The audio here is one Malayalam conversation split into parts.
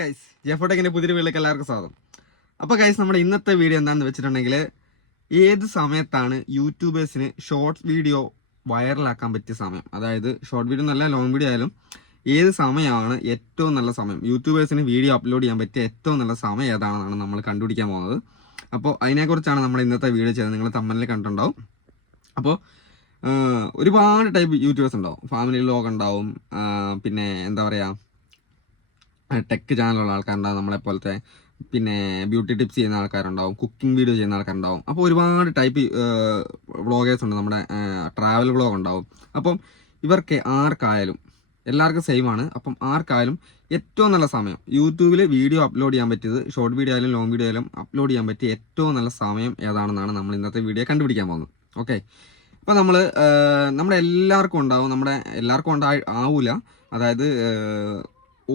ഗൈസ് ജെഫോട്ടെക്കിന്റെ പുതിയ വീട്ടിലേക്ക് എല്ലാവർക്കും സ്വാഗതം. അപ്പോൾ ഗൈസ് നമ്മുടെ ഇന്നത്തെ വീഡിയോ എന്താണെന്ന് വെച്ചിട്ടുണ്ടെങ്കിൽ ഏത് സമയത്താണ് യൂട്യൂബേഴ്സിന് ഷോർട്ട് വീഡിയോ വൈറലാക്കാൻ പറ്റിയ സമയം? അതായത് ഷോർട്ട് വീഡിയോ നല്ല ലോങ് വീഡിയോ ആയാലും ഏത് സമയമാണ് ഏറ്റവും നല്ല സമയം? യൂട്യൂബേഴ്സിന് വീഡിയോ അപ്ലോഡ് ചെയ്യാൻ പറ്റിയ ഏറ്റവും നല്ല സമയം ഏതാണെന്നാണ് നമ്മൾ കണ്ടുപിടിക്കാൻ പോകുന്നത്. അപ്പോൾ അതിനെക്കുറിച്ചാണ് നമ്മൾ ഇന്നത്തെ വീഡിയോ ചെയ്തത്. നിങ്ങൾ തമ്മിൽ കണ്ടിട്ടുണ്ടാവും. അപ്പോൾ ഒരുപാട് ടൈപ്പ് യൂട്യൂബേഴ്സ് ഉണ്ടാവും. ഫാമിലി വ്ലോഗ് ഉണ്ടാവും. പിന്നെ എന്താ പറയുക ടെക് ചാനലുള്ള ആൾക്കാരുണ്ടാവും നമ്മളെ പോലത്തെ പിന്നെ ബ്യൂട്ടി ടിപ്സ് ചെയ്യുന്ന ആൾക്കാരുണ്ടാവും കുക്കിംഗ് വീഡിയോ ചെയ്യുന്ന ആൾക്കാരുണ്ടാവും. അപ്പോൾ ഒരുപാട് ടൈപ്പ് വ്ളോഗേഴ്സ് ഉണ്ട് നമ്മുടെ ട്രാവൽ വ്ളോഗ് ഉണ്ടാവും. അപ്പം ഇവർക്ക് ആർക്കായാലും എല്ലാവർക്കും സെയിം ആണ്. അപ്പം ആർക്കായാലും ഏറ്റവും നല്ല സമയം യൂട്യൂബിൽ വീഡിയോ അപ്ലോഡ് ചെയ്യാൻ പറ്റിയത് ഷോർട്ട് വീഡിയോ ആയാലും ലോങ് വീഡിയോ ആയാലും അപ്ലോഡ് ചെയ്യാൻ പറ്റിയ ഏറ്റവും നല്ല സമയം ഏതാണെന്നാണ് നമ്മൾ ഇന്നത്തെ വീഡിയോ കണ്ടുപിടിക്കാൻ പോകുന്നത്. ഓക്കെ അപ്പോൾ നമ്മൾ നമ്മുടെ എല്ലാവർക്കും ഉണ്ടാവും നമ്മുടെ എല്ലാവർക്കും ഉണ്ടാ അതായത്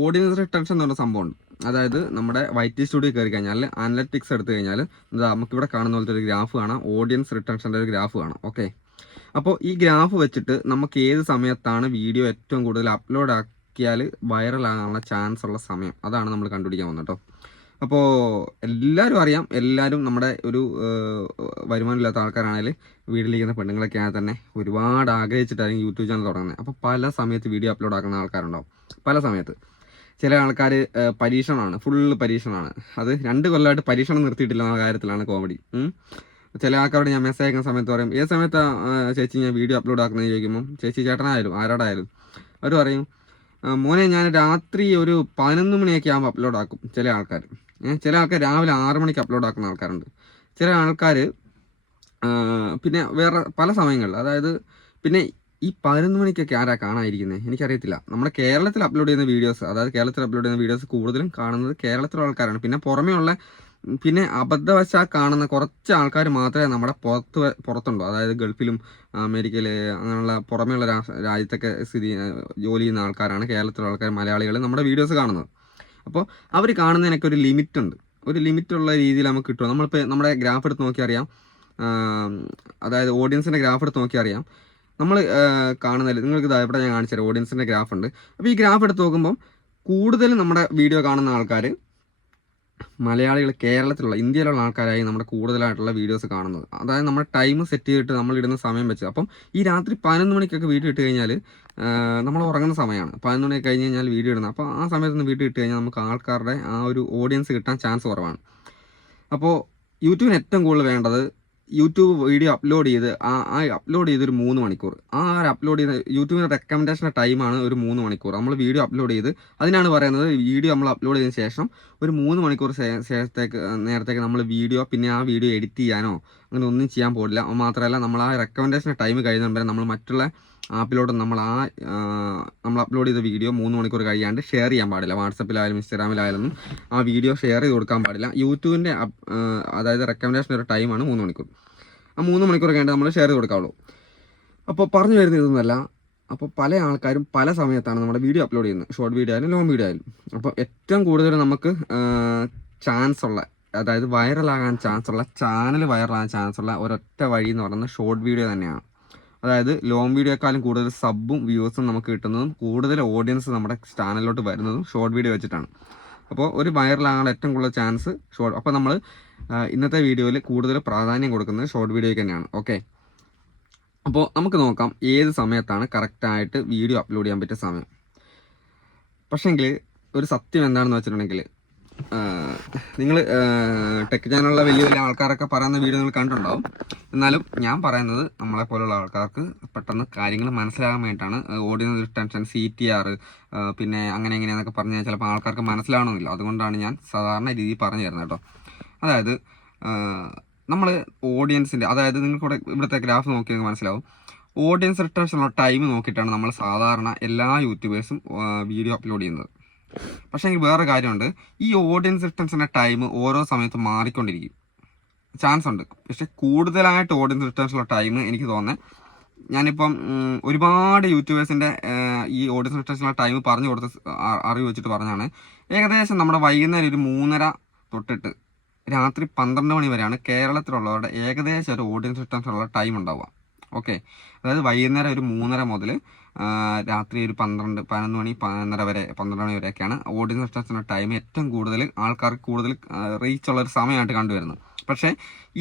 ഓഡിയൻസ് റിട്ടൻഷൻ എന്ന് പറഞ്ഞ സംഭവമുണ്ട്. അതായത് നമ്മുടെ വൈറ്റ് സ്റ്റുഡിയോ കയറി കഴിഞ്ഞാൽ അനലറ്റിക്സ് എടുത്തു കഴിഞ്ഞാൽ നമുക്കിവിടെ കാണുന്ന പോലത്തെ ഒരു ഗ്രാഫ് കാണാം. ഓഡിയൻസ് റിട്ടൻഷന്റെ ഒരു ഗ്രാഫ് കാണാം. ഓക്കെ അപ്പോൾ ഈ ഗ്രാഫ് വെച്ചിട്ട് നമുക്ക് ഏത് സമയത്താണ് വീഡിയോ ഏറ്റവും കൂടുതൽ അപ്ലോഡ് ആക്കിയാൽ വൈറലാകാനുള്ള ചാൻസ് ഉള്ള സമയം? അതാണ് നമ്മൾ കണ്ടുപിടിക്കാൻ പോകുന്നത് കേട്ടോ. അപ്പോൾ എല്ലാവരും അറിയാം എല്ലാവരും നമ്മുടെ ഒരു വരുമാനമില്ലാത്ത ആൾക്കാരാണെങ്കിൽ വീട്ടിലിരിക്കുന്ന പെണ്ണുങ്ങളൊക്കെ ആണെങ്കിൽ തന്നെ ഒരുപാട് ആഗ്രഹിച്ചിട്ടായിരിക്കും യൂട്യൂബ് ചാനൽ തുടങ്ങുന്നത്. അപ്പോൾ പല സമയത്ത് വീഡിയോ അപ്ലോഡ് ആക്കുന്ന ആൾക്കാരുണ്ടാവും. പല സമയത്ത്. ചില ആൾക്കാർ പരീക്ഷണമാണ്. ഫുൾ പരീക്ഷണമാണ്. അത് രണ്ട് കൊല്ലമായിട്ട് പരീക്ഷണം നിർത്തിയിട്ടില്ല എന്ന കാര്യത്തിലാണ് കോമഡി. ചില ആൾക്കാരോട് ഞാൻ മെസ്സേജ് അയക്കുന്ന സമയത്ത് പറയും ഏത് സമയത്താണ് ചേച്ചി ഞാൻ വീഡിയോ അപ്ലോഡ് ആക്കുന്നതെന്ന് ചോദിക്കുമ്പോൾ ചേച്ചി ചേട്ടനായാലും ആരോടായാലും. അവർ പറയും "ആ, മോനെ ഞാൻ രാത്രി ഒരു പതിനൊന്ന് മണിയൊക്കെ ആകുമ്പോൾ അപ്ലോഡ് ആക്കും. ചില ആൾക്കാർ ചില ആൾക്കാർ രാവിലെ ആറ് മണിക്ക് അപ്ലോഡ് ആക്കുന്ന ആൾക്കാരുണ്ട്. ചില ആൾക്കാർ പിന്നെ വേറെ പല സമയങ്ങളിൽ അതായത് പിന്നെ ഈ പതിനൊന്ന് മണിക്കൊക്കെ ആരാ കാണാതിരിക്കുന്നത് എനിക്കറിയത്തില്ല. നമ്മുടെ കേരളത്തിൽ അപ്ലോഡ് ചെയ്യുന്ന വീഡിയോസ് അതായത് കേരളത്തിൽ അപ്ലോഡ് ചെയ്യുന്ന വീഡിയോസ് കൂടുതലും കാണുന്നത് കേരളത്തിലുള്ള ആൾക്കാരാണ്. പിന്നെ പുറമേ ഉള്ള പിന്നെ അബദ്ധവശാൽ കാണുന്ന കുറച്ച് ആൾക്കാർ മാത്രമേ നമ്മുടെ പുറത്ത് പുറത്തുണ്ടോ? അതായത് ഗൾഫിലും അമേരിക്കയിൽ അങ്ങനെയുള്ള പുറമേയുള്ള രാജ്യത്തൊക്കെ സ്ഥിതി ജോലി ചെയ്യുന്ന ആൾക്കാരാണ് കേരളത്തിലുള്ള ആൾക്കാർ മലയാളികൾ നമ്മുടെ വീഡിയോസ് കാണുന്നത്. അപ്പോൾ അവർ കാണുന്നതിനൊക്കെ ഒരു ലിമിറ്റ് ഉണ്ട് ഒരു ലിമിറ്റുള്ള രീതിയിൽ നമുക്ക് കിട്ടും. നമ്മളിപ്പോൾ നമ്മുടെ ഗ്രാഫ് എടുത്ത് നോക്കി അറിയാം അതായത് ഓഡിയൻസിന്റെ ഗ്രാഫ് എടുത്ത് നോക്കി അറിയാം നമ്മൾ കാണുന്നതിൽ നിങ്ങൾക്ക് ഇവിടെ ഞാൻ കാണിച്ചുതരാം ഓഡിയൻസിന്റെ ഗ്രാഫ് ഉണ്ട് അപ്പോൾ ഈ ഗ്രാഫ് എടുത്ത് നോക്കുമ്പം കൂടുതലും നമ്മുടെ വീഡിയോ കാണുന്ന ആൾക്കാർ മലയാളികൾ കേരളത്തിലുള്ള ഇന്ത്യയിലുള്ള ആൾക്കാരായി നമ്മുടെ കൂടുതലായിട്ടുള്ള വീഡിയോസ് കാണുന്നത്. അതായത് നമ്മുടെ ടൈം സെറ്റ് ചെയ്തിട്ട് നമ്മൾ ഇടുന്ന സമയം വെച്ച്. അപ്പം ഈ രാത്രി പതിനൊന്ന് മണിക്കൊക്കെ വീഡിയോ ഇട്ട് കഴിഞ്ഞാൽ നമ്മൾ ഉറങ്ങുന്ന സമയമാണ്. പതിനൊന്ന് മണി കഴിഞ്ഞ് കഴിഞ്ഞാൽ വീഡിയോ ഇടുന്നത്. അപ്പോൾ ആ സമയത്ത് വീഡിയോ ഇട്ട് കഴിഞ്ഞാൽ നമുക്ക് ആൾക്കാരുടെ ആ ഒരു ഓഡിയൻസ് കിട്ടാൻ ചാൻസ് കുറവാണ്. അപ്പോൾ യൂട്യൂബിന് ഏറ്റവും കൂടുതൽ വേണ്ടത് യൂട്യൂബ് വീഡിയോ അപ്ലോഡ് ചെയ്ത് ആ ആ അപ്ലോഡ് ചെയ്ത് ഒരു മൂന്ന് മണിക്കൂർ. ആ അപ്ലോഡ് ചെയ്ത യൂട്യൂബിന്റെ റെക്കമെൻഡേഷൻ ടൈമാണ് ഒരു മൂന്ന് മണിക്കൂർ. നമ്മൾ വീഡിയോ അപ്ലോഡ് ചെയ്ത് അതിനാണ് പറയുന്നത് വീഡിയോ നമ്മൾ അപ്ലോഡ് ചെയ്തതിന് ശേഷം ഒരു മൂന്ന് മണിക്കൂർ ശേഷത്തേക്ക് നേരത്തേക്ക് നമ്മൾ വീഡിയോ പിന്നെ ആ വീഡിയോ എഡിറ്റ് ചെയ്യാനോ അങ്ങനെ ഒന്നും ചെയ്യാൻ പാടില്ല മാത്രമല്ല നമ്മൾ ആ റെക്കമെൻഡേഷൻ ടൈം കഴിയുന്നവരെ നമ്മൾ മറ്റുള്ള ആപ്പിലോട്ട് നമ്മൾ ആ നമ്മൾ അപ്ലോഡ് ചെയ്ത വീഡിയോ മൂന്ന് മണിക്കൂർ കഴിയാണ്ട് ഷെയർ ചെയ്യാൻ പാടില്ല. വാട്സപ്പിലായാലും ഇൻസ്റ്റാഗ്രാമിലായാലും ആ വീഡിയോ ഷെയർ ചെയ്ത് കൊടുക്കാൻ പാടില്ല. യൂട്യൂബിന്റെ അതായത് റെക്കമെൻഡേഷൻ ഒരു ടൈമാണ് മൂന്ന് മണിക്കൂർ. ആ മൂന്ന് മണിക്കൂർ കഴിഞ്ഞിട്ട് നമ്മൾ ഷെയർ ചെയ്ത് കൊടുക്കാവുള്ളൂ. അപ്പോൾ പറഞ്ഞു വരുന്ന ഇതൊന്നുമല്ല. അപ്പോൾ പല ആൾക്കാരും പല സമയത്താണ് നമ്മുടെ വീഡിയോ അപ്ലോഡ് ചെയ്യുന്നത്. ഷോർട്ട് വീഡിയോ ആയാലും ലോങ് വീഡിയോ ആയാലും. അപ്പോൾ ഏറ്റവും കൂടുതൽ നമുക്ക് ചാൻസ് ഉള്ള അതായത് വൈറലാകാൻ ചാൻസ് ഉള്ള ചാനൽ വൈറലാകാൻ ചാൻസ് ഉള്ള ഒരൊറ്റ വഴി എന്ന് പറയുന്നത് ഷോർട്ട് വീഡിയോ തന്നെയാണ്. അതായത് ലോങ് വീഡിയോക്കാളും കൂടുതൽ സബും വ്യൂസും നമുക്ക് കിട്ടുന്നതും കൂടുതൽ ഓഡിയൻസ് നമ്മുടെ ചാനലിലോട്ട് വരുന്നതും ഷോർട്ട് വീഡിയോ വെച്ചിട്ടാണ്. അപ്പോൾ ഒരു വൈറലാകാനുള്ള ഏറ്റവും കൂടുതൽ ചാൻസ് ഷോർട്ട് അപ്പോൾ നമ്മൾ ഇന്നത്തെ വീഡിയോയിൽ കൂടുതൽ പ്രാധാന്യം കൊടുക്കുന്നത് ഷോർട്ട് വീഡിയോയ്ക്ക് തന്നെയാണ്. ഓക്കെ അപ്പോൾ നമുക്ക് നോക്കാം ഏത് സമയത്താണ് കറക്റ്റായിട്ട് വീഡിയോ അപ്ലോഡ് ചെയ്യാൻ പറ്റിയ സമയം. പക്ഷേങ്കിൽ ഒരു സത്യം എന്താണെന്ന് വെച്ചിട്ടുണ്ടെങ്കിൽ നിങ്ങൾ ടെക് ചാനലുള്ള വലിയ വലിയ ആൾക്കാരൊക്കെ പറയുന്ന വീഡിയോ നിങ്ങൾ കണ്ടിട്ടുണ്ടാവും. എന്നാലും ഞാൻ പറയുന്നത് നമ്മളെ പോലുള്ള ആൾക്കാർക്ക് പെട്ടെന്ന് കാര്യങ്ങൾ മനസ്സിലാകാൻ വേണ്ടിയിട്ടാണ്. Audience retention C T R പിന്നെ അങ്ങനെ എങ്ങനെയാന്നൊക്കെ പറഞ്ഞാൽ ചിലപ്പോൾ ആൾക്കാർക്ക് മനസ്സിലാവണമെന്നില്ല. അതുകൊണ്ടാണ് ഞാൻ സാധാരണ രീതിയിൽ പറഞ്ഞു തരുന്നത് കേട്ടോ. അതായത് നമ്മൾ ഓഡിയൻസിന്റെ അതായത് നിങ്ങൾ ഇവിടെ ഇവിടുത്തെ ഗ്രാഫ് നിങ്ങൾക്ക് മനസ്സിലാവും. ഓഡിയൻസ് റിട്ടൻഷനുള്ള ടൈം നോക്കിയിട്ടാണ് നമ്മൾ സാധാരണ എല്ലാ യൂട്യൂബേഴ്സും വീഡിയോ അപ്ലോഡ് ചെയ്യുന്നത്. പക്ഷേ എനിക്ക് വേറെ കാര്യമുണ്ട്. ഈ ഓഡിയൻസ് റിട്ടേൺസിന്റെ ടൈം ഓരോ സമയത്തും മാറിക്കൊണ്ടിരിക്കും. ചാൻസ് ഉണ്ട്. പക്ഷേ കൂടുതലായിട്ട് ഓഡിയൻസ് റിട്ടേൺസുള്ള ടൈം എനിക്ക് തോന്നുന്നത് ഞാനിപ്പം ഒരുപാട് യൂട്യൂബേഴ്സിന്റെ ഈ ഓഡിയൻസ് റിട്ടേൺസിനുള്ള ടൈം പറഞ്ഞു കൊടുത്ത് അറിവ് വെച്ചിട്ട് പറഞ്ഞാണ്. ഏകദേശം നമ്മുടെ വൈകുന്നേരം ഒരു മൂന്നര തൊട്ടിട്ട് രാത്രി പന്ത്രണ്ട് മണി വരെയാണ് കേരളത്തിലുള്ളവരുടെ ഏകദേശം ഒരു ഓഡിയൻസ് റിട്ടൻഷനുള്ള ടൈം ഉണ്ടാവുക. ഓക്കെ അതായത് വൈകുന്നേരം ഒരു മൂന്നര മുതൽ രാത്രി ഒരു പന്ത്രണ്ട് പതിനൊന്ന് മണി പതിനൊന്നര വരെ പന്ത്രണ്ട് മണി വരെയൊക്കെയാണ് ഓഡിയൻസ് റിട്ടൻഷന്റെ ടൈം ഏറ്റവും കൂടുതൽ ആൾക്കാർക്ക് കൂടുതൽ റീച്ച് ഉള്ള ഒരു സമയമായിട്ട് കണ്ടുവരുന്നത്. പക്ഷേ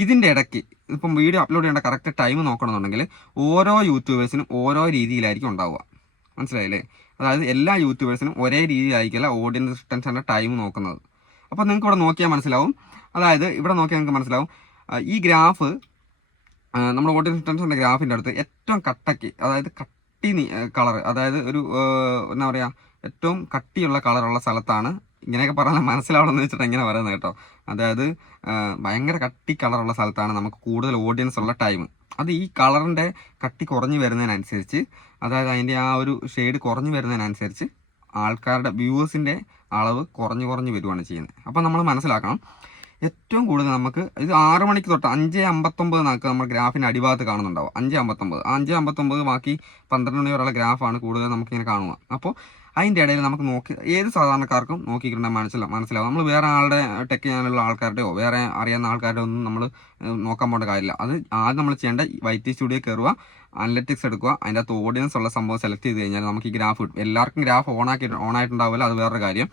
ഇതിന്റെ ഇടയ്ക്ക് ഇപ്പം വീഡിയോ അപ്ലോഡ് ചെയ്യേണ്ട കറക്റ്റ് ടൈം നോക്കണമെന്നുണ്ടെങ്കിൽ ഓരോ യൂട്യൂബേഴ്സിനും ഓരോ രീതിയിലായിരിക്കും ഉണ്ടാവുക. മനസ്സിലായില്ലേ? അതായത് എല്ലാ യൂട്യൂബേഴ്സിനും ഒരേ രീതിയിലായിരിക്കില്ല ഓഡിയൻസ് റിട്ടൻഷന്റെ ടൈം നോക്കുന്നത്. അപ്പോൾ നിങ്ങൾക്ക് ഇവിടെ നോക്കിയാൽ മനസ്സിലാവും. അതായത് ഇവിടെ നോക്കിയാൽ നിങ്ങൾക്ക് മനസ്സിലാവും. ഈ ഗ്രാഫ് നമ്മുടെ ഓഡിയൻസ് റിട്ടൻഷന്റെ ഗ്രാഫിന്റെ അടുത്ത് ഏറ്റവും കട്ടയ്ക്ക് അതായത് കട്ടി കളർ അതായത് ഒരു എന്താ പറയുക ഏറ്റവും കട്ടിയുള്ള കളറുള്ള സ്ഥലത്താണ് ഇങ്ങനെയൊക്കെ പറഞ്ഞാൽ മനസ്സിലാവണമെന്ന് വെച്ചിട്ട് ഇങ്ങനെ പറയുന്നത് കേട്ടോ. അതായത് ഭയങ്കര കട്ടി കളറുള്ള സ്ഥലത്താണ് നമുക്ക് കൂടുതൽ ഓഡിയൻസ് ഉള്ള ടൈം അത് ഈ കളറിന്റെ കട്ടി കുറഞ്ഞു വരുന്നതിനനുസരിച്ച് അതായത് അതിന്റെ ആ ഒരു ഷെയ്ഡ് കുറഞ്ഞു വരുന്നതിനനുസരിച്ച് ആൾക്കാരുടെ വ്യൂവേഴ്സിന്റെ അളവ് കുറഞ്ഞു കുറഞ്ഞു വരുവാണ് ചെയ്യുന്നത്. അപ്പോൾ നമ്മൾ മനസ്സിലാക്കണം ഏറ്റവും കൂടുതൽ നമുക്ക് ഇത് ആറ് മണിക്ക് തൊട്ട് അഞ്ച് അമ്പത്തൊമ്പത് നമുക്ക് നമ്മൾ ഗ്രാഫിന്റെ അടിഭാഗത്ത് കാണുന്നുണ്ടാവും. അഞ്ച് അമ്പത്തൊമ്പത്. അഞ്ച് അമ്പത്തൊമ്പത് ബാക്കി പന്ത്രണ്ട് മണി വരെയുള്ള ഗ്രാഫാണ് കൂടുതൽ നമുക്കിങ്ങനെ കാണുക അപ്പോൾ അതിന്റെ ഇടയിൽ നമുക്ക് നോക്കി ഏത് സാധാരണക്കാർക്കും നോക്കിയിട്ടുണ്ടെങ്കിൽ മനസ്സിലാവും മനസ്സിലാവും. നമ്മൾ വേറെ ആളുടെ ടെക് ചെയ്യാനുള്ള ആൾക്കാരുടെയോ വേറെ അറിയാവുന്ന ആൾക്കാരുടെ ഒന്നും നമ്മൾ നോക്കാൻ പോകേണ്ട കാര്യമില്ല. അത് ആദ്യം നമ്മൾ ചെയ്യേണ്ട വൈറ്റി സ്റ്റുഡിയോ കയറുക അനലറ്റിക്സ് എടുക്കുക അതിന്റെ അകത്ത് ഓഡിയൻസ് ഉള്ള സംഭവം സെലക്ട് ചെയ്ത് കഴിഞ്ഞാൽ നമുക്ക് ഈ ഗ്രാഫ് കിട്ടും. എല്ലാവർക്കും ഗ്രാഫ് ഓൺ ആക്കി ഓൺ ആയിട്ടുണ്ടാവില്ല അത് വേറൊരു കാര്യം.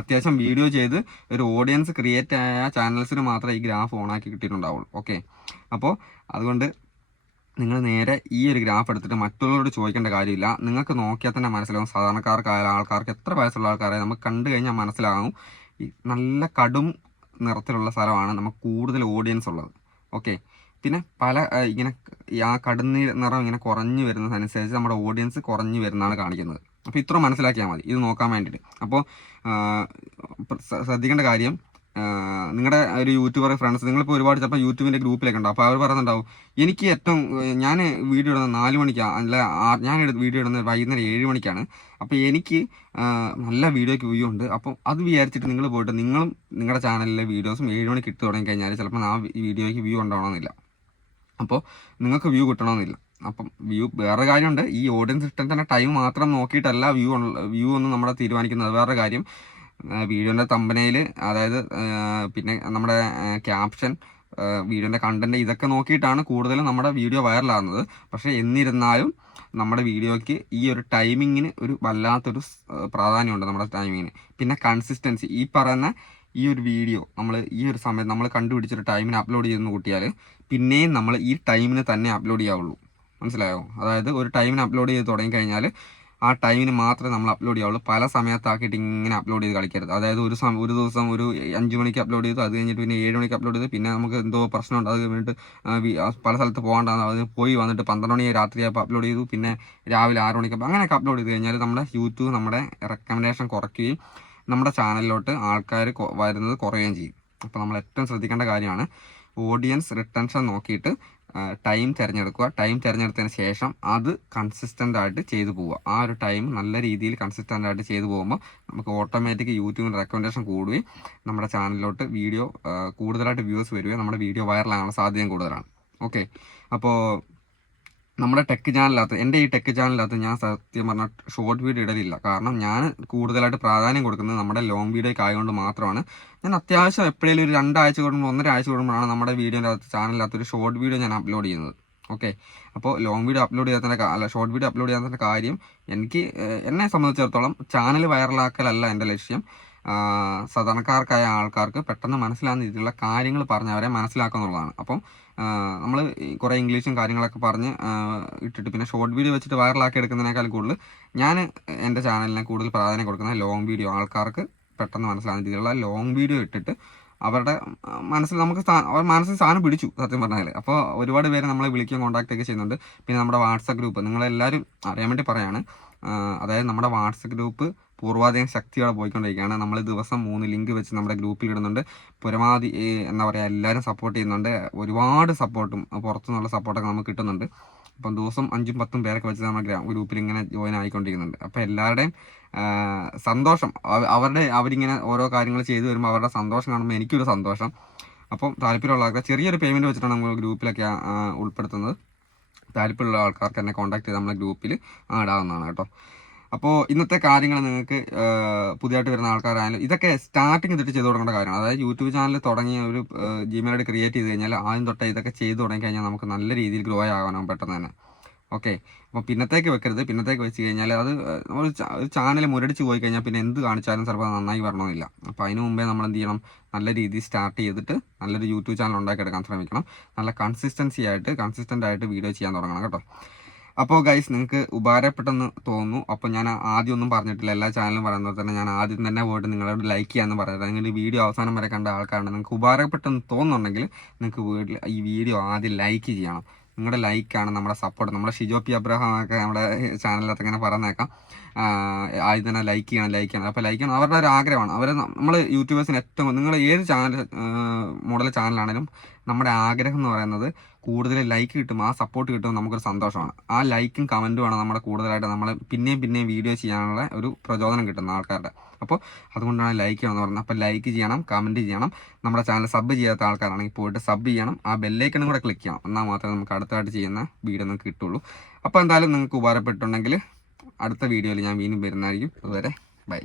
അത്യാവശ്യം വീഡിയോ ചെയ്ത് ഒരു ഓഡിയൻസ് ക്രിയേറ്റ് ആയ ചാനൽസിന് മാത്രമേ ഈ ഗ്രാഫ് ഓൺ ആക്കി കിട്ടിയിട്ടുണ്ടാവുള്ളൂ. ഓക്കെ അപ്പോൾ അതുകൊണ്ട് നിങ്ങൾ നേരെ ഈ ഒരു ഗ്രാഫ് എടുത്തിട്ട് മറ്റുള്ളവരോട് ചോദിക്കേണ്ട കാര്യമില്ല. നിങ്ങൾക്ക് നോക്കിയാൽ തന്നെ മനസ്സിലാവും. സാധാരണക്കാർക്കായാലും ആൾക്കാർക്ക് എത്ര വയസ്സുള്ള ആൾക്കാരെ നമുക്ക് കണ്ടു കഴിഞ്ഞാൽ മനസ്സിലാകും. നല്ല കടും നിറത്തിലുള്ള സ്ഥലമാണ് നമുക്ക് കൂടുതൽ ഓഡിയൻസ് ഉള്ളത്. ഓക്കെ പിന്നെ പല ഇങ്ങനെ ആ കടുന്നീ നിറം ഇങ്ങനെ കുറഞ്ഞു വരുന്നതനുസരിച്ച് നമ്മുടെ ഓഡിയൻസ് കുറഞ്ഞു വരുന്നതാണ് കാണിക്കുന്നത്. അപ്പോൾ ഇത്ര മനസ്സിലാക്കിയാൽ മതി. ഇത് നോക്കാൻ വേണ്ടിയിട്ട്. അപ്പോൾ ശ്രദ്ധിക്കേണ്ട കാര്യം നിങ്ങളുടെ ഒരു യൂട്യൂബർ ഫ്രണ്ട്സ് നിങ്ങളിപ്പോൾ ഒരുപാട് ചിലപ്പോൾ യൂട്യൂബിന്റെ ഗ്രൂപ്പിലൊക്കെ ഉണ്ടാവും അപ്പോൾ അവർ പറയുന്നുണ്ടാവും എനിക്ക് ഏറ്റവും ഞാൻ വീഡിയോ ഇടുന്നത് നാല് മണിക്കാണ് അല്ല ഞാൻ വീഡിയോ ഇടുന്നത് വൈകുന്നേരം ഏഴ് മണിക്കാണ്. അപ്പോൾ എനിക്ക് നല്ല വീഡിയോയ്ക്ക് വ്യൂ ഉണ്ട്. അപ്പോൾ അത് വിചാരിച്ചിട്ട് നിങ്ങൾ പോയിട്ട് നിങ്ങളും നിങ്ങളുടെ ചാനലിലെ വീഡിയോസും ഏഴ് മണിക്ക് ഇട്ട് തുടങ്ങി കഴിഞ്ഞാൽ ചിലപ്പോൾ ആ വീഡിയോയ്ക്ക് വ്യൂ ഉണ്ടാവണമെന്നില്ല. അപ്പോൾ നിങ്ങൾക്ക് വ്യൂ കിട്ടണമെന്നില്ല. അപ്പം വ്യൂ വേറെ കാര്യമുണ്ട്. ഈ ഓഡിയൻസ് ഇഷ്ടം തന്നെ ടൈം മാത്രം നോക്കിയിട്ടല്ല വ്യൂ വ്യൂ ഒന്നും നമ്മളെ തീരുമാനിക്കുന്നത്. വേറെ കാര്യം. വീഡിയോന്റെ തമ്പനയിൽ അതായത് പിന്നെ നമ്മുടെ ക്യാപ്ഷൻ വീഡിയോന്റെ കണ്ടന്റ് ഇതൊക്കെ നോക്കിയിട്ടാണ് കൂടുതലും നമ്മുടെ വീഡിയോ വൈറലാകുന്നത് പക്ഷേ എന്നിരുന്നാലും നമ്മുടെ വീഡിയോയ്ക്ക് ഈ ഒരു ടൈമിങ്ങിന് ഒരു വല്ലാത്തൊരു പ്രാധാന്യമുണ്ട് നമ്മുടെ ടൈമിങ്ങിന് പിന്നെ കൺസിസ്റ്റൻസി ഈ പറയുന്ന ഈ ഒരു വീഡിയോ നമ്മൾ ഈ ഒരു സമയത്ത് നമ്മൾ കണ്ടുപിടിച്ചൊരു ടൈമിന് അപ്ലോഡ് ചെയ്തെന്ന് കൂട്ടിയാൽ പിന്നെയും നമ്മൾ ഈ ടൈമിന് തന്നെ അപ്ലോഡ് ചെയ്യാവുള്ളൂ. മനസ്സിലായോ? അതായത് ഒരു ടൈമിന് അപ്ലോഡ് ചെയ്ത് തുടങ്ങിക്കഴിഞ്ഞാൽ ആ ടൈമിന് മാത്രമേ നമ്മൾ അപ്ലോഡ് ചെയ്യാവുള്ളൂ. പല സമയത്താക്കിയിട്ട് ഇങ്ങനെ അപ്ലോഡ് ചെയ്ത് കളിക്കരുത്. അതായത് ഒരു സമയം ഒരു ദിവസം ഒരു അഞ്ച് മണിക്ക് അപ്ലോഡ് ചെയ്തു അത് കഴിഞ്ഞിട്ട് പിന്നെ ഏഴ് മണിക്ക് അപ്ലോഡ് ചെയ്തു. പിന്നെ നമുക്ക് എന്തോ പ്രശ്നമുണ്ട് അത് കഴിഞ്ഞിട്ട് പല സ്ഥലത്ത് പോകേണ്ടതാണ് അത് പോയി വന്നിട്ട് പന്ത്രണ്ട് മണി രാത്രിയായപ്പോൾ അപ്ലോഡ് ചെയ്തു. പിന്നെ രാവിലെ ആറ് മണിക്ക് അങ്ങനെയൊക്കെ അപ്ലോഡ് ചെയ്ത് കഴിഞ്ഞാൽ നമ്മുടെ യൂട്യൂബ് നമ്മുടെ റെക്കമെൻഡേഷൻ കുറയ്ക്കുകയും നമ്മുടെ ചാനലിലോട്ട് ആൾക്കാർ വരുന്നത് കുറയുകയും ചെയ്യും. അപ്പോൾ നമ്മൾ ഏറ്റവും ശ്രദ്ധിക്കേണ്ട കാര്യമാണ് ഓഡിയൻസ് റിട്ടൻഷൻ നോക്കിയിട്ട് ടൈം തിരഞ്ഞെടുക്കുക. ടൈം തിരഞ്ഞെടുത്തതിന് ശേഷം അത് കൺസിസ്റ്റന്റ് ആയിട്ട് ചെയ്തു പോവുക. ആ ഒരു ടൈം നല്ല രീതിയിൽ കൺസിസ്റ്റന്റ് ആയിട്ട് ചെയ്തു പോകുമ്പോൾ നമുക്ക് ഓട്ടോമാറ്റിക് യൂട്യൂബിന് റെക്കമെൻഡേഷൻ കൂടുകയും നമ്മുടെ ചാനലിലോട്ട് വീഡിയോ കൂടുതലായിട്ട് വ്യൂസ് വരികയും നമ്മുടെ വീഡിയോ വൈറലാകാനുള്ള സാധ്യത കൂടുതലാണ്. ഓക്കെ അപ്പോൾ നമ്മുടെ ടെക് ചാനലിനകത്ത് എന്റെ ഈ ടെക് ചാനലിനകത്ത് ഞാൻ സത്യം പറഞ്ഞാൽ ഷോർട്ട് വീഡിയോ ഇടലില്ല. കാരണം ഞാൻ കൂടുതലായിട്ട് പ്രാധാന്യം കൊടുക്കുന്നത് നമ്മുടെ ലോങ് വീഡിയോയ്ക്ക് ആയതുകൊണ്ട് മാത്രമാണ്. ഞാൻ അത്യാവശ്യം എപ്പോഴേലും ഒരു രണ്ടാഴ്ച കൂടുമ്പോൾ ഒന്നര ആഴ്ച കൂടുമ്പോഴാണ് നമ്മുടെ വീഡിയോന്റെ ചാനലിനകത്ത് ഒരു ഷോർട്ട് വീഡിയോ ഞാൻ അപ്ലോഡ് ചെയ്യുന്നത്. ഓക്കെ അപ്പോൾ ലോങ് വീഡിയോ അപ്ലോഡ് ചെയ്യാത്തതിന്റെ അല്ല ഷോർട്ട് വീഡിയോ അപ്ലോഡ് ചെയ്യാത്തതിന്റെ കാര്യം എനിക്ക് എന്നെ സംബന്ധിച്ചിടത്തോളം ചാനൽ വൈറലാക്കലല്ല എന്റെ ലക്ഷ്യം. സാധാരണക്കാർക്കായ ആൾക്കാർക്ക് പെട്ടെന്ന് മനസ്സിലാകുന്ന രീതിയിലുള്ള കാര്യങ്ങൾ പറഞ്ഞ് അവരെ അപ്പം നമ്മൾ കുറേ ഇംഗ്ലീഷും കാര്യങ്ങളൊക്കെ പറഞ്ഞ് ഇട്ടിട്ട് പിന്നെ ഷോർട്ട് വീഡിയോ വെച്ചിട്ട് വൈറലാക്കി എടുക്കുന്നതിനേക്കാൾ കൂടുതൽ ഞാൻ എന്റെ ചാനലിനെ കൂടുതൽ പ്രാധാന്യം കൊടുക്കുന്ന ലോങ് വീഡിയോ ആൾക്കാർക്ക് പെട്ടെന്ന് മനസ്സിലാകുന്ന രീതിയിലുള്ള ലോങ് വീഡിയോ ഇട്ടിട്ട് അവരുടെ മനസ്സിൽ നമുക്ക് അവർ മനസ്സിൽ സാധനം പിടിച്ചു സത്യം പറഞ്ഞാൽ അപ്പോൾ ഒരുപാട് പേര് നമ്മളെ വിളിക്കുകയും കോൺടാക്റ്റ് ഒക്കെ ചെയ്യുന്നുണ്ട്. പിന്നെ നമ്മുടെ വാട്സപ്പ് ഗ്രൂപ്പ് നിങ്ങളെല്ലാവരും അറിയാൻ വേണ്ടി പറയാണ്. അതായത് നമ്മുടെ വാട്സപ്പ് ഗ്രൂപ്പ് പൂർവാധികം ശക്തിയോടെ പോയിക്കൊണ്ടിരിക്കുകയാണ്. നമ്മൾ ദിവസം മൂന്ന് ലിങ്ക് വെച്ച് നമ്മുടെ ഗ്രൂപ്പിൽ ഇടുന്നുണ്ട്. പരമാവധി എന്താ പറയുക എല്ലാവരും സപ്പോർട്ട് ചെയ്യുന്നുണ്ട്. ഒരുപാട് സപ്പോർട്ടും പുറത്തുനിന്നുള്ള സപ്പോർട്ടൊക്കെ നമുക്ക് കിട്ടുന്നുണ്ട്. അപ്പം ദിവസം അഞ്ചും പത്തും പേരൊക്കെ വെച്ച് നമ്മുടെ ഗ്രാ- ഗ്രൂപ്പിൽ ഇങ്ങനെ ജോയിൻ ആയിക്കൊണ്ടിരിക്കുന്നുണ്ട്. അപ്പോൾ എല്ലാവരുടെയും സന്തോഷം. അവ- അവരുടെ അവരിങ്ങനെ ഓരോ കാര്യങ്ങൾ ചെയ്തു വരുമ്പോൾ അവരുടെ സന്തോഷം കാണുമ്പോൾ എനിക്കൊരു സന്തോഷം. അപ്പം താല്പര്യമുള്ള ആൾക്കാർ ചെറിയൊരു പേയ്മെന്റ് വെച്ചിട്ടാണ് നമ്മൾ ഗ്രൂപ്പിലൊക്കെ ഉൾപ്പെടുത്തുന്നത്. താല്പര്യമുള്ള ആൾക്കാർക്ക് എന്നെ കോൺടാക്ട് ചെയ്ത് നമ്മളെ ഗ്രൂപ്പിൽ ആഡാവുന്നതാണ് കേട്ടോ. അപ്പോൾ ഇന്നത്തെ കാര്യങ്ങൾ നിങ്ങൾക്ക് പുതിയതായിട്ട് വരുന്ന ആൾക്കാരായാലും ഇതൊക്കെ സ്റ്റാർട്ടിങ് തൊട്ട് ചെയ്തു തുടങ്ങേണ്ട കാര്യമാണ് അതായത് യൂട്യൂബ് ചാനൽ തുടങ്ങി ഒരു ജിമെയിൽ ഐ ഡി ക്രിയേറ്റ് ചെയ്ത് കഴിഞ്ഞാൽ ആദ്യം തൊട്ടേ ഇതൊക്കെ ചെയ്തു തുടങ്ങി കഴിഞ്ഞാൽ നമുക്ക് നല്ല രീതിയിൽ ഗ്രോ ആകാനും പെട്ടെന്ന് തന്നെ. ഓക്കെ അപ്പോൾ പിന്നത്തേക്ക് വെക്കരുത്. പിന്നത്തേക്ക് വെച്ച് കഴിഞ്ഞാൽ അത് ഒരു ചാനൽ മുരടിച്ച് പോയി കഴിഞ്ഞാൽ പിന്നെ എന്ത് കാണിച്ചാലും ചിലപ്പോൾ നന്നായി വരണമെന്നില്ല അപ്പോൾ അതിന് മുമ്പേ നമ്മൾ എന്ത് ചെയ്യണം? നല്ല രീതിയിൽ സ്റ്റാർട്ട് ചെയ്തിട്ട് നല്ലൊരു യൂട്യൂബ് ചാനൽ ഉണ്ടാക്കിയെടുക്കാൻ ശ്രമിക്കണം. നല്ല കൺസിസ്റ്റൻസി ആയിട്ട് കൺസിസ്റ്റന്റ് ആയിട്ട് വീഡിയോ ചെയ്യാൻ തുടങ്ങണം കേട്ടോ. അപ്പോൾ ഗൈസ് നിങ്ങൾക്ക് ഉപകാരപ്പെട്ടെന്ന് തോന്നുന്നു. അപ്പോൾ ഞാൻ ആദ്യം ഒന്നും പറഞ്ഞിട്ടില്ല. എല്ലാ ചാനലും പറയുന്നത് തന്നെ ഞാൻ ആദ്യം തന്നെ പോയിട്ട് നിങ്ങളോട് ലൈക്ക് ചെയ്യാമെന്ന് പറയുന്നത് നിങ്ങൾ ഈ വീഡിയോ അവസാനം വരെ കണ്ട ആൾക്കാരാണ്. നിങ്ങൾക്ക് ഉപകാരപ്പെട്ടെന്ന് തോന്നുന്നുണ്ടെങ്കിൽ നിങ്ങൾക്ക് വീട്ടിൽ ഈ വീഡിയോ ആദ്യം ലൈക്ക് ചെയ്യണം. നിങ്ങളുടെ ലൈക്കാണ് നമ്മുടെ സപ്പോർട്ട് നമ്മുടെ ഷിജോ പി അബ്രഹാം ഒക്കെ നമ്മുടെ ചാനലിലൊക്കെ ഇങ്ങനെ പറഞ്ഞേക്കാം. ആദ്യം തന്നെ ലൈക്ക് ചെയ്യണം ലൈക്ക് ചെയ്യണം. അപ്പോൾ ലൈക്ക് ചെയ്യണം. അവരുടെ ഒരു ആഗ്രഹമാണ്. അവർ നമ്മൾ യൂട്യൂബേഴ്സിന് ഏറ്റവും നിങ്ങൾ ഏത് ചാനൽ മോഡൽ ചാനലാണെങ്കിലും നമ്മുടെ ആഗ്രഹം എന്ന് പറയുന്നത് കൂടുതൽ ലൈക്ക് കിട്ടും ആ സപ്പോർട്ട് കിട്ടുമ്പോൾ നമുക്കൊരു സന്തോഷമാണ്. ആ ലൈക്കും കമന്റുമാണ് നമ്മുടെ കൂടുതലായിട്ട് നമ്മൾ പിന്നെയും പിന്നെയും വീഡിയോ ചെയ്യാനുള്ള ഒരു പ്രചോദനം കിട്ടുന്ന ആൾക്കാരുടെ. അപ്പോൾ അതുകൊണ്ടാണ് ലൈക്ക് ചെയ്യണം എന്ന് പറയുന്നത് അപ്പോൾ ലൈക്ക് ചെയ്യണം കമന്റ് ചെയ്യണം. നമ്മുടെ ചാനൽ സബ് ചെയ്യാത്ത ആൾക്കാരാണെങ്കിൽ പോയിട്ട് സബ് ചെയ്യണം. ആ ബെല്ലൈക്കണും കൂടെ ക്ലിക്ക് ചെയ്യണം. എന്നാൽ മാത്രമേ നമുക്ക് അടുത്തായിട്ട് ചെയ്യുന്ന വീഡിയോ നമുക്ക് കിട്ടുള്ളൂ. അപ്പോൾ എന്തായാലും നിങ്ങൾക്ക് ഉപകാരപ്പെട്ടുണ്ടെങ്കിൽ അടുത്ത വീഡിയോയിൽ ഞാൻ വീണ്ടും വരുന്നതായിരിക്കും. അതുവരെ ബൈ